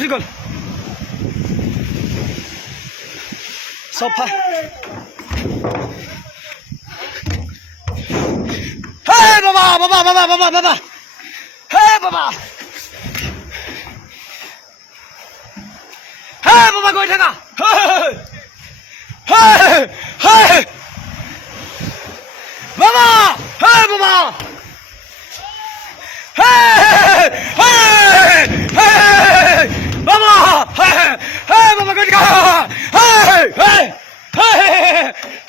গুচি গ'ল চফা হে বাবা বাবা বাবা বাবা বাবা হে বাবা হে বাবা গৈ থাকা হে হে বাবা হে বাবা হে হে হে বাবা হে হে বাবা গৈ থাকা হে হে হে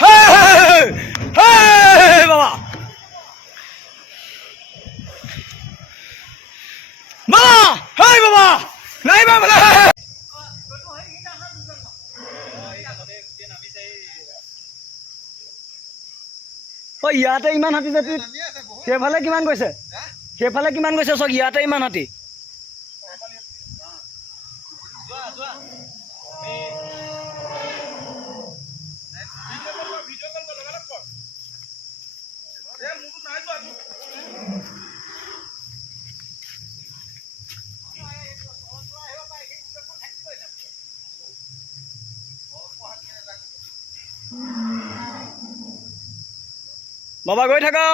হে হে বাবা বাবা হে বাবা নাই বাবা ইয়াতে ইমান হাতী জাতি সেইফালে কিমান গৈছে চক ইয়াতে ইমান হাতী বাবা গৈ থাকা